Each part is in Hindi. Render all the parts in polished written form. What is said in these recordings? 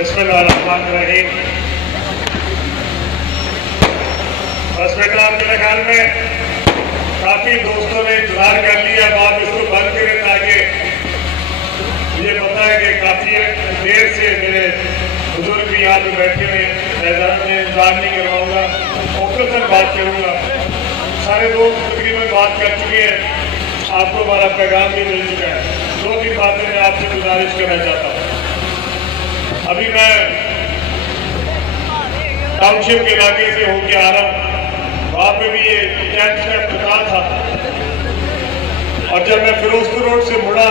बिस्मिल्लाहिर्रहमानिर्रहीम। बस बेटा, मेरे ख्याल में काफी दोस्तों ने इंतजार कर लिया, बात इसको बंद करें ताकि मुझे पता है कि काफी देर से मेरे बुजुर्ग भी यहाँ पे बैठे हुए हैं। मैं इंतजार नहीं करवाऊंगा, मुख्तसर बात करूंगा। सारे दोस्त तकरीबन बात कर चुके हैं, आपको हमारा पैगाम भी मिल चुका है। दो तीन बातें मैं आपसे गुजारिश करना चाहता हूँ। अभी मैं टाउनशिप के इलाके से होके आ रहा हूँ, वहां पे भी ये कैंप शैम्प बता था। और जब मैं फिरोजपुर रोड से मुड़ा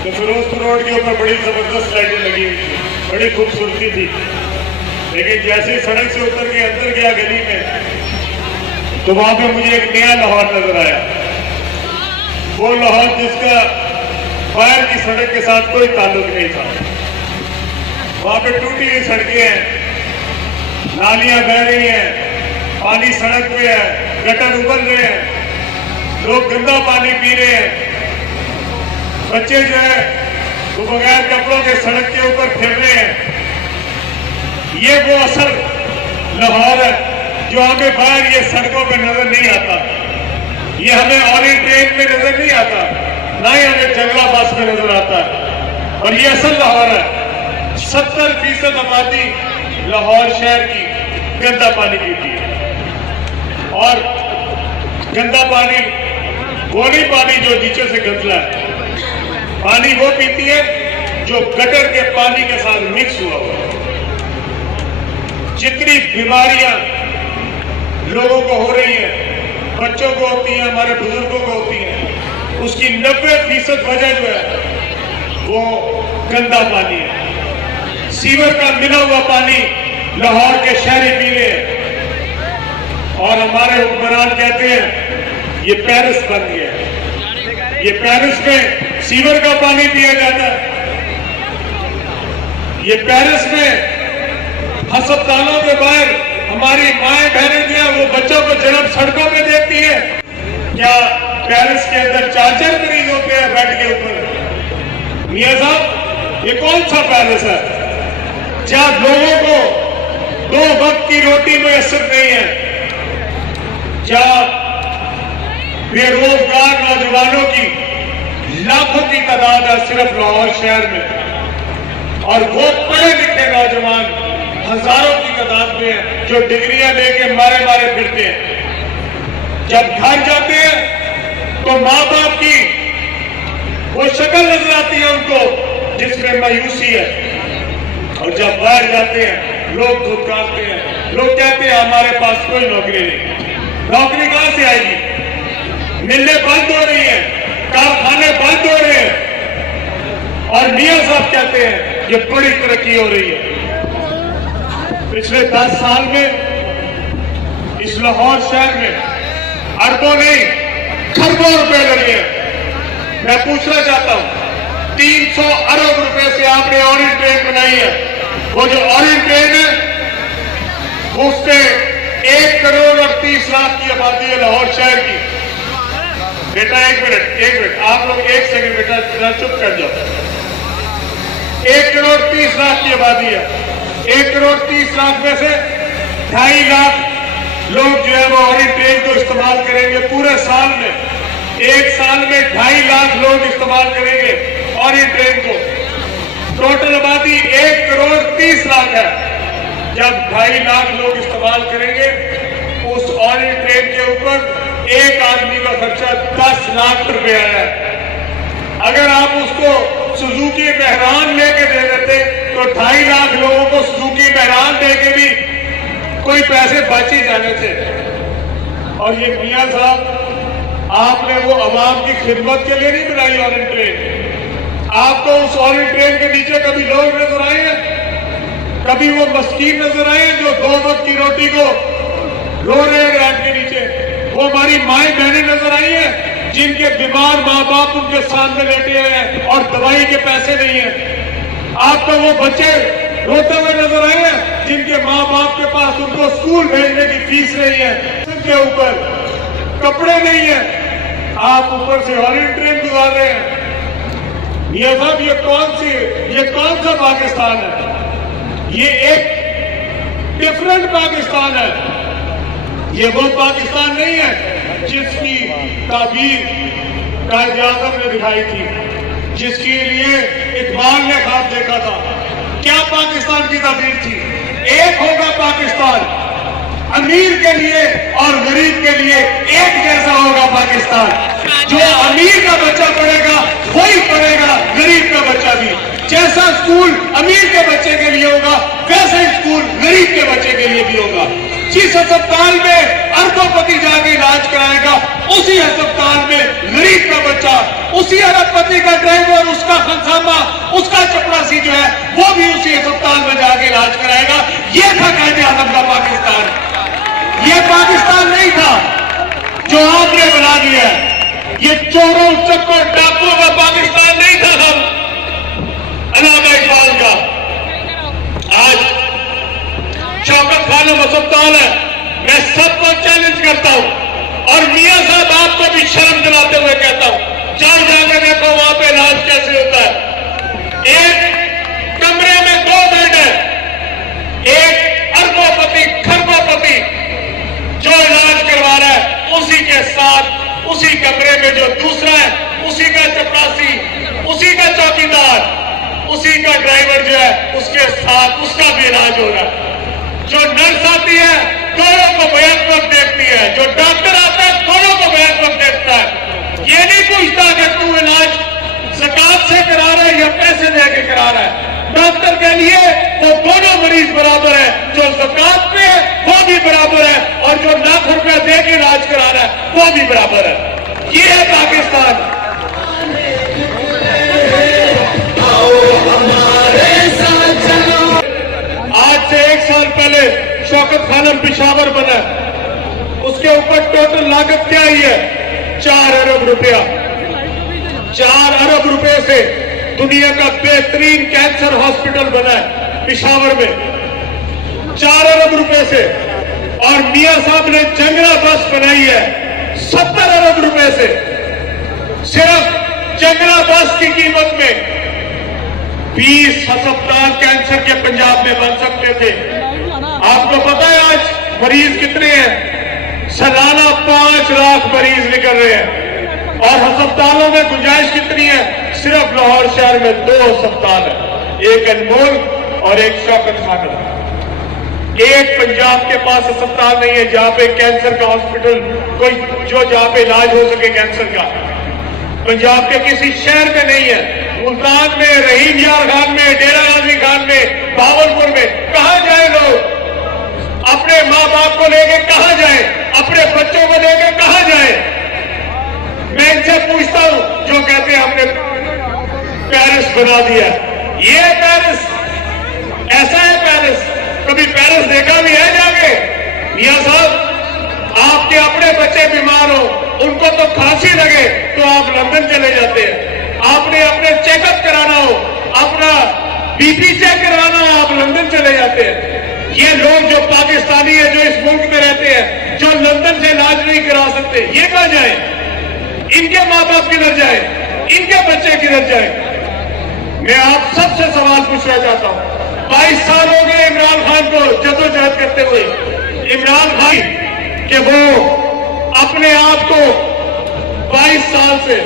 तो फिरोजपुर रोड के ऊपर बड़ी जबरदस्त लाइटें लगी हुई थी, बड़ी खूबसूरती थी। लेकिन जैसे सड़क से उतर के अंदर गया गली में, तो वहां पे मुझे एक नया लाहौर नजर आया। वो लाहौर जिसका बाहर की सड़क के साथ कोई ताल्लुक नहीं था। वहां पे टूटी हुई सड़कें हैं, नालियां बह रही हैं, पानी सड़क पे है, गटर उबल रहे हैं, लोग गंदा पानी पी रहे हैं, बच्चे जो है वो बगैर कपड़ों के सड़क के ऊपर फिर रहे हैं। ये वो असल लाहौर है जो हमें बाहर ये सड़कों पे नजर नहीं आता। ये हमें ऑरेंज ट्रेन में नजर नहीं आता, ना ही हमें जंगला बस में नजर आता है। और ये असल लाहौर है। 70% आबादी लाहौर शहर की गंदा पानी पीती है। और गंदा पानी वो नहीं पानी जो नीचे से गंदा है, पानी वो पीती है जो गटर के पानी के साथ मिक्स हुआ हुआ है। जितनी बीमारियां लोगों को हो रही हैं, बच्चों को होती हैं, हमारे बुजुर्गों को होती हैं, उसकी 90% वजह जो है वो गंदा पानी है। सीवर का मिला हुआ पानी लाहौर के शहरी पी रहे हैं। और हमारे हुक्मरान कहते हैं ये पेरिस बन गया है। ये पेरिस में सीवर का पानी पिया जाता है। ये पेरिस में अस्पतालों के बाहर हमारी माएं बहनें जो है वो बच्चों को जन्म सड़कों में देती है। क्या पेरिस के अंदर 4 मरीज होते हैं बेड के ऊपर? मियां साहब, ये कौन सा पेरिस है जहां लोगों को 2 वक्त की रोटी मुयस्सर नहीं है, जहां बेरोजगार नौजवानों की लाखों की तादाद है सिर्फ लाहौर शहर में। और वो पढ़े लिखे नौजवान हजारों की तादाद में है जो डिग्रियां लेके मारे मारे फिरते हैं। जब घर जाते हैं तो माँ बाप की वो शक्ल नजर आती है उनको जिसमें मायूसी है। और जब बाहर जाते हैं लोग धुतकारते हैं, लोग कहते हैं हमारे पास कोई नौकरी नहीं। नौकरी कहां से आएगी? मिलें बंद हो रही है, कारखाने बंद हो रहे हैं। और मियां साहब कहते हैं ये बड़ी तरक्की हो रही है। पिछले 10 साल में इस लाहौर शहर में अरबों नहीं खरबों रुपए लगे हैं। मैं पूछना चाहता हूं, 300 अरब रुपए से आपने ऑरेंज ट्रेन बनाई है। वो जो ऑरेंज ट्रेन है उससे 1 करोड़ और 30 लाख की आबादी है लाहौर शहर की। बेटा एक मिनट, आप लोग 1 सेकंड बेटा चुप कर जाओ। 1 करोड़ 30 लाख की आबादी है। 1 करोड़ 30 लाख में से 2.5 लाख लोग जो है वो ऑरेंज ट्रेन को इस्तेमाल करेंगे पूरे साल में। 1 साल में 2.5 लाख लोग इस्तेमाल करेंगे ऑरेंज ट्रेन को। टोटल आबादी 1 करोड़ 30 लाख है। जब 2.5 लाख लोग इस्तेमाल करेंगे उस ऑरेंज ट्रेन के ऊपर एक आदमी का खर्चा 10 लाख रुपया है। अगर आप उसको सुजुकी मेहरान लेके दे देते तो 2.5 लाख लोगों को सुजुकी मेहरान देके भी कोई पैसे बच ही जाने थे। और ये मियां साहब, आपने वो अवाम की खिदमत के लिए नहीं बनाई ऑरेंज ट्रेन। आपको उस ऑरेंज ट्रेन के नीचे कभी लोग नजर आए हैं? कभी वो मस्कीन नजर आए हैं जो 2 वक्त की रोटी को रो रहे हैं रात के नीचे? वो हमारी माएं बहनें नजर आई हैं जिनके बीमार माँ बाप उनके सामने लेटे हुए हैं और दवाई के पैसे नहीं है। आपको वो बच्चे रोते हुए नजर आए हैं जिनके माँ बाप के पास उनको स्कूल भेजने की फीस नहीं है, उनके ऊपर कपड़े नहीं है, आप ऊपर से ऑरेंज ट्रेन गुजार रहे हैं। ये सब ये कौन सा पाकिस्तान है? ये एक डिफरेंट पाकिस्तान है। ये वो पाकिस्तान नहीं है जिसकी ताबीर कायद आज़म ने दिखाई थी, जिसके लिए इकबाल ने ख्वाब देखा था। क्या पाकिस्तान की ताबीर थी? एक होगा पाकिस्तान, अमीर के लिए और गरीब के लिए एक जैसा होगा पाकिस्तान। जो अमीर का बच्चा पढ़ेगा वही पढ़ेगा, गरीब का बच्चा भी। जैसा स्कूल अमीर के बच्चे के लिए होगा वैसा ही स्कूल गरीब के बच्चे के लिए भी होगा। जिस अस्पताल में अरबोपति जाके इलाज कराएगा, उसी अस्पताल में गरीब का बच्चा, उसी अरबपति का ड्राइवर, उसका खनसामा, उसका चपरासी जो है वो भी उसी अस्पताल में जाके इलाज कराएगा। ये था कायदे आज़म का पाकिस्तान। ये पाकिस्तान नहीं था जो आपने बना दिया। ये चोरों चक्कर डाकुओं का पाकिस्तान नहीं था हम अल्लामा इकबाल का। आज शौकत खानम अस्पताल है, मैं सबको चैलेंज करता हूं और मियां साहब आपको भी शर्म दिलाते हुए कहता हूं, जाकर देखो वहां पे इलाज कैसे होता है। एक कमरे में 2 बेड है, एक अरबोपति खरबोपति जो इलाज करवा रहा है, उसी के साथ उसी कमरे में जो दूसरा है, उसी का चपरासी, उसी का चौकीदार, उसी का ड्राइवर जो है उसके साथ उसका भी इलाज हो रहा है। जो नर्स आती है दोनों को बैक वक्त देखती है, जो डॉक्टर आता है दोनों को बैक वक्त देखता है। ये नहीं पूछता कि तू इलाज ज़कात से करा रहा है या पैसे देके करा रहा है। डॉक्टर के लिए वो दोनों मरीज बराबर है, जो ज़कात पे है वो भी बराबर है और जो लाख रुपया दे के इलाज करा रहा है वो भी बराबर है। ये है पाकिस्तान। आज से 1 साल पहले शौकत खानम पिशावर बना, उसके ऊपर टोटल लागत क्या ही है? 4 अरब रुपया। 4 अरब रुपए से दुनिया का बेहतरीन कैंसर हॉस्पिटल बना है पिशावर में, 4 अरब रुपए से। और मियां साहब ने जंगला बस बनाई है 70 अरब रुपए से। सिर्फ जंगला बस की कीमत में 20 अस्पताल कैंसर के पंजाब में बन सकते थे। आपको पता है आज मरीज कितने हैं? सालाना 5 लाख मरीज निकल रहे हैं और अस्पतालों में गुंजाइश कितनी है? सिर्फ लाहौर शहर में 2 अस्पताल है, एक अनमोल और एक शौकत खानम। एक पंजाब के पास अस्पताल नहीं है जहां पे कैंसर का हॉस्पिटल कोई जो जहां पे इलाज हो सके कैंसर का। पंजाब के किसी शहर में नहीं है। मुल्तान में, रहीम यार खान में, डेरा गाजी खान में, भावलपुर में कहां जाए लोग? अपने माँ बाप को लेके कहां जाए? अपने बच्चों को लेके कहां जाए? मैं इनसे पूछता हूं जो कहते हैं हमने पेरिस बना दिया। ये पेरिस ऐसा है, पेरिस कभी पेरिस देखा भी है जाके? मियां साहब आपके अपने बच्चे बीमार हो, उनको तो खांसी लगे तो आप लंदन चले जाते हैं। आपने अपने चेकअप कराना हो, अपना बीपी चेक करवाना हो, आप लंदन चले जाते हैं। ये लोग जो पाकिस्तानी है, जो इस मुल्क में रहते हैं, जो लंदन से इलाज नहीं करा सकते, ये कहां जाए? इनके माँ बाप किधर जाए? इनके बच्चे किधर जाए? मैं आप सबसे सवाल पूछना चाहता हूं। 22 साल हो गए इमरान खान को जद्दोजहद करते हुए। इमरान खान कि वो अपने आप को 22 साल से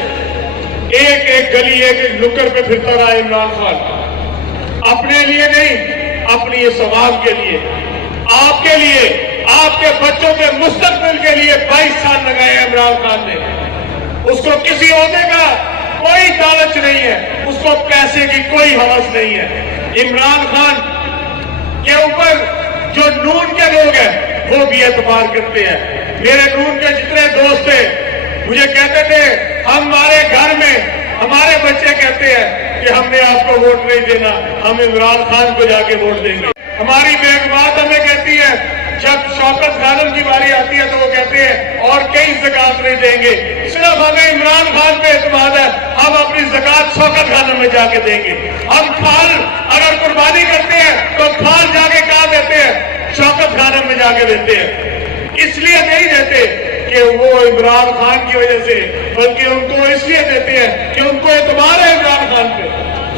एक एक गली, एक एक नुक्कड़ पे फिरता रहा इमरान खान। अपने लिए नहीं, अपनी इस समाज के लिए, आपके लिए, आपके बच्चों के मुस्तकबिल के लिए 22 साल लगाए इमरान खान ने। उसको किसी ओहदे का कोई लालच नहीं है, उसको पैसे की कोई हवस नहीं है। इमरान खान के ऊपर जो नून के लोग हैं वो भी एतबार करते हैं। मेरे नून के जितने दोस्त थे मुझे कहते थे, हमारे घर में हमारे बच्चे कहते हैं कि हमने आपको वोट नहीं देना, हम इमरान खान को जाके वोट देंगे। हमारी बेगमात हमें कहती है, जब शौकत खानम की बारी आती है तो वो कहते हैं और कई ज़कात नहीं देंगे, सिर्फ हमें इमरान खान पे एतमाद है, हम अपनी ज़कात शौकत खानम में जाके देंगे। हम खाल अगर कुर्बानी करते हैं तो खाल जाके कहाँ देते हैं? शौकत खानम में जाके देते हैं। इसलिए नहीं देते कि वो इमरान खान की वजह से, बल्कि उनको इसलिए देते हैं कि उनको एतबार है इमरान खान पे,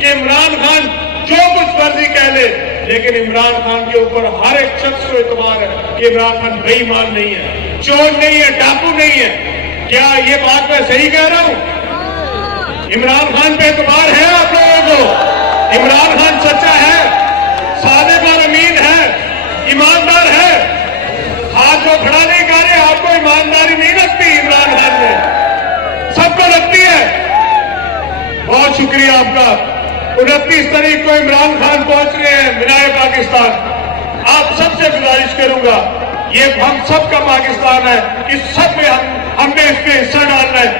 कि इमरान खान जो कुछ मर्जी कह ले, लेकिन इमरान खान के ऊपर हर एक शख्स को एतबार है कि इमरान खान बेईमान नहीं है, चोर नहीं है, डाकू नहीं है। क्या ये बात मैं सही कह रहा हूं? इमरान खान पे एतबार है आप लोगों को? इमरान खान सच्चा है, सादिक और अमीन है, ईमानदार है? हाथ जो खड़ा नहीं कर रहे, आपको ईमानदारी नहीं लगती इमरान खान में? सबको लगती है। बहुत शुक्रिया आपका। 29 तारीख को इमरान खान पहुंच रहे हैं मीनार पाकिस्तान। आप सबसे गुजारिश करूंगा, ये हम सबका पाकिस्तान है, इस सब में हमने इसमें हिस्सा डालना है,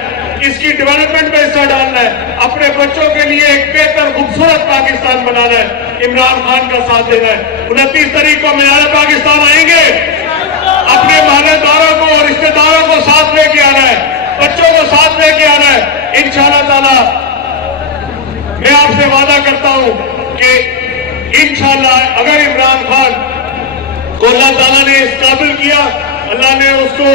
इसकी डेवलपमेंट में हिस्सा डालना है, अपने बच्चों के लिए एक बेहतर खूबसूरत पाकिस्तान बनाना है, इमरान खान का साथ देना है। 29 तारीख को मीनार पाकिस्तान आएंगे, अपने मोहल्लेदारों को और रिश्तेदारों को साथ लेके आना है, बच्चों को साथ लेके आना है। इंशाअल्लाह ताला मैं आपसे वादा करता हूं कि इंशाअल्लाह अगर इमरान खान को अल्लाह ताला ने इस काबिल किया, अल्लाह ने उसको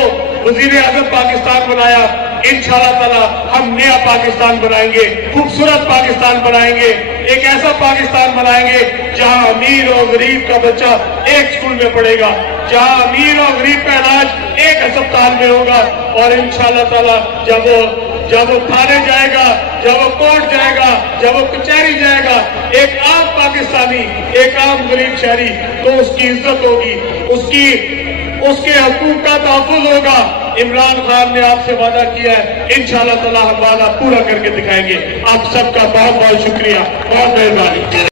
वजीर आजम पाकिस्तान बनाया, इंशाअल्लाह ताला हम नया पाकिस्तान बनाएंगे, खूबसूरत पाकिस्तान बनाएंगे, एक ऐसा पाकिस्तान बनाएंगे जहां अमीर और गरीब का बच्चा एक स्कूल में पढ़ेगा, जहां अमीर और गरीब का इलाज एक अस्पताल में होगा। और इंशाअल्लाह ताला जब वो थाने जाएगा, जब वो कोर्ट जाएगा, जब वो कचहरी जाएगा, एक आम पाकिस्तानी, एक आम गरीब शहरी, तो उसकी इज्जत होगी, उसके हकूक का तहफ़्फ़ुज़ होगा। इमरान खान ने आपसे वादा किया है, इंशाअल्लाह ताला हम वादा पूरा करके दिखाएंगे। आप सबका बहुत बहुत शुक्रिया, बहुत मेहरबानी।